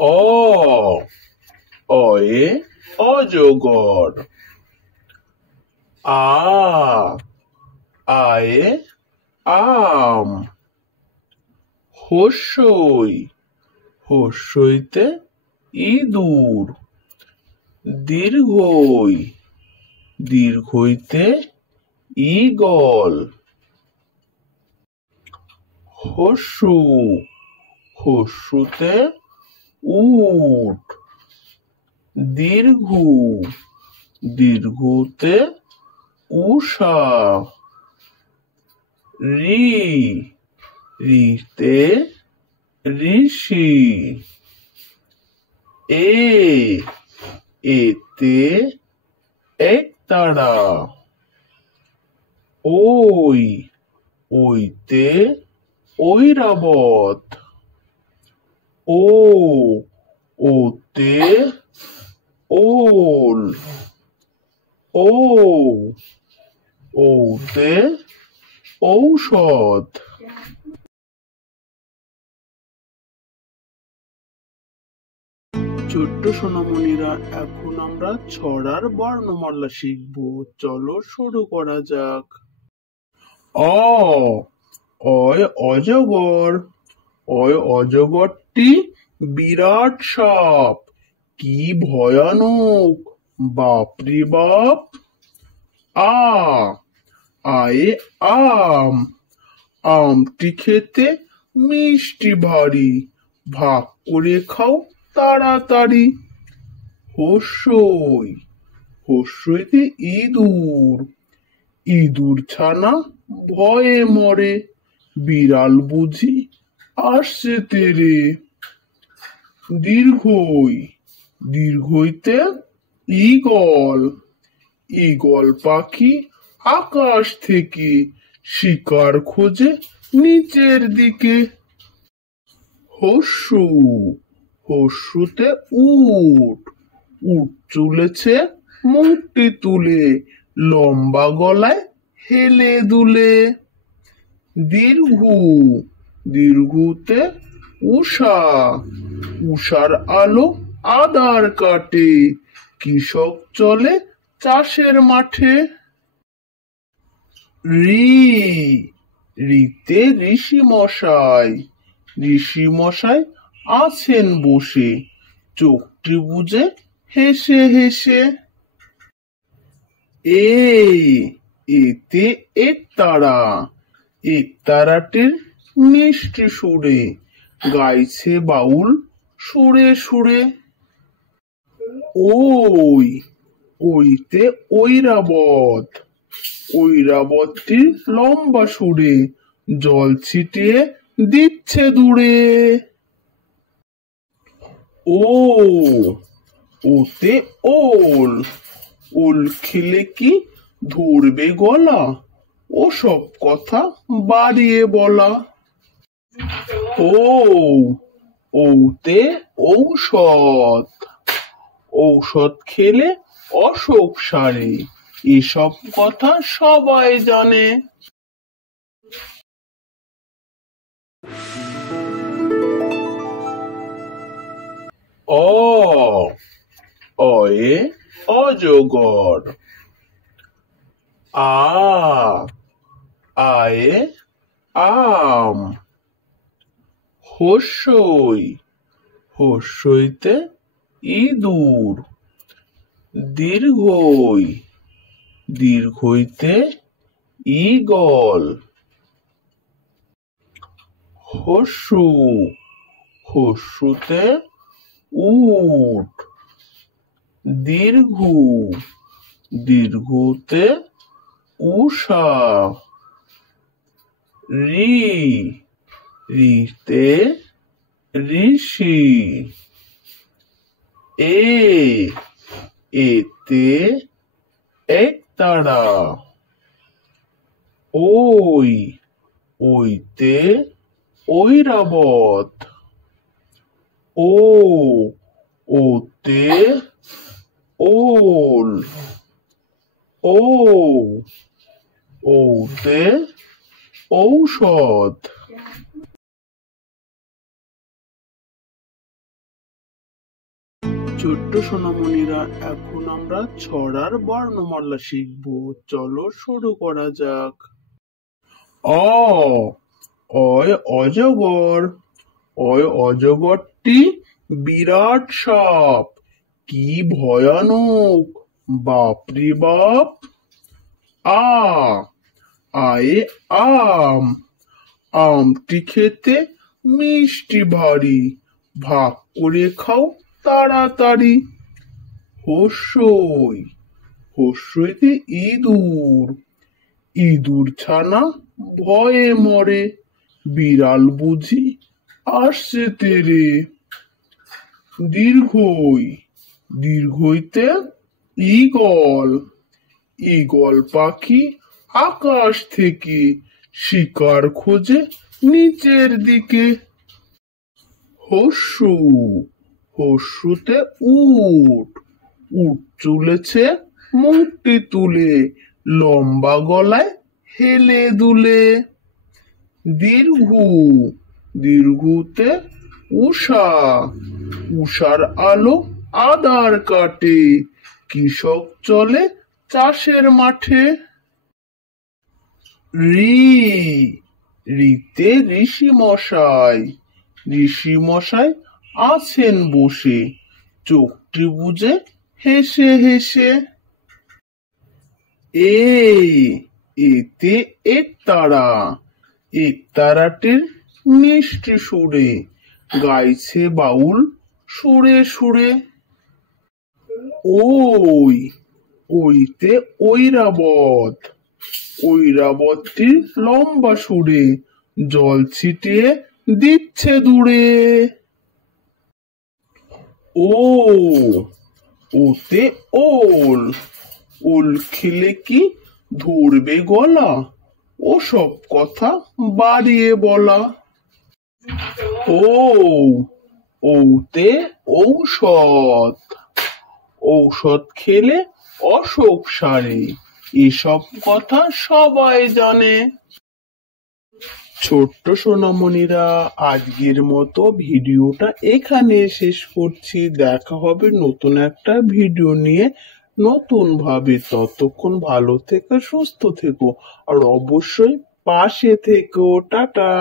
অ অয়ে অজগর। আ আয়ে আম। হস্যই হস্যইতে ইঁদুর। দীর্ঘই দীর্ঘইতে ঈগল। হস্যু হস্যুতে উট। দীর্ঘু দীর্ঘুতে উষা। রি রিতে ঋষি। এতে একতারা। ওইতে ঐরাবত। ওতে ওল। ওতে ঔষধ। ছোট্ট সোনামণিরা, এখন আমরা ছড়ার বর্ণমালা শিখব। চলো শুরু করা যাক। অয় অজগর। অজগরটি বিরাট সাপ। কি ভয়ানক, বাপরে বাপ। আয়ে আম। আমটি খেতে মিষ্টি ভারী। ভাগ করে খাও তাড়াতাড়ি। হস্যইতে ইঁদুর। ইঁদুর ছানা ভয়ে মরে। বিড়াল বুঝি আসছে তেরে। দীর্ঘইতে ঈগল। ঈগল পাখি আকাশ থেকে শিকার খোঁজে নিচের দিকে। হস্যুতে উট। উট চলেছে মুখটি তুলে, লম্বা গলায় হেলে দুলে। দীর্ঘুতে উষা। উষার আলো আধার কাটে। কৃষক চলে চাষের মাঠে। রিতে ঋষি মশাই। ঋষি মশাই আছেন বসে, চোখটি বুজে হেসে হেসে। এতে একতারা। একতারাটির মিষ্টি সুরে গাইছে বাউল সুরে সুরে। ওইতে ঐরাবত। ঐরাবতটি লম্বা সুরে জল ছিটিয়ে দিচ্ছে দূরে। ওতে ওল। ওল খেলে কি ধরবে গলা, ওসব কথা বাড়িয়ে বলা। ওতে ঔষধ। ঔষধ খেলে অসুখ সারে, এসব কথা সবাই জানে। অয়ে অজগর। আয়ে আম। হস্যইতে ইঁদুর। দীর্ঘইতে ঈগল। হস্যুতে উট। দীর্ঘুতে উষা। রিতে ঋষি। এতে একতারা। ওইতে ঐরাবত। ওতে ওল। ওতে ঔষধ। ছোট্ট সোনামণিরা, এখন আমরা ছড়ার বর্ণমালা শিখব। চলো শুরু করা যাক। অ অয় অজগর। অয় অজগরটি বিরাট সাপ, কি ভয়ানক, বাপরে বাপ। আ আয়ে আম। আমটি খেতে মিষ্টি ভারী, ভাগ করে খাও তাড়াতাড়ি। হস্যই হস্যইতে ইঁদুর। ইঁদুর ছানা ভয়ে মরে, বিড়াল বুঝি আসছে তেরে। দীর্ঘই দীর্ঘইতে ঈগল। ঈগল পাখি আকাশ থেকে শিকার খোঁজে নিচের দিকে। হস্যু হস্যুতে উট। উট চলেছে মুখটি তুলে, লম্বা গলায় হেলে দুলে। দীর্ঘু দীর্ঘুতে উষা। উষার আলো আধার কাটে, কৃষক চলে চাষের মাঠে। ঋ ঋতে ঋষি মশাই। ঋষি মশাই আছেন বসে, চোখটি বুজে হেসে হেসে। এতে একতারা। একতারাটির মিষ্টি সুরে গাইছে বাউল সুরে সুরে। ওইতে ঐরাবত। ঐরাবতটি লম্বা সুরে জল ছিটিয়ে দিচ্ছে দূরে। ওতে ওল। ওল খেলে কি ধরবে গলা, ওসব কথা বাড়িয়ে বলা। ওতে ঔষধ। ঔষধ খেলে অসুখ সারে, এসব কথা সবাই জানে। ছোট্ট সোনামণিরা, আজকের মতো ভিডিওটা এখানে শেষ করছি। দেখা হবে নতুন একটা ভিডিও নিয়ে নতুন ভাবে। ততক্ষণ ভালো থেকো, সুস্থ থেকো, আর অবশ্যই পাশে থেকো। টাটা।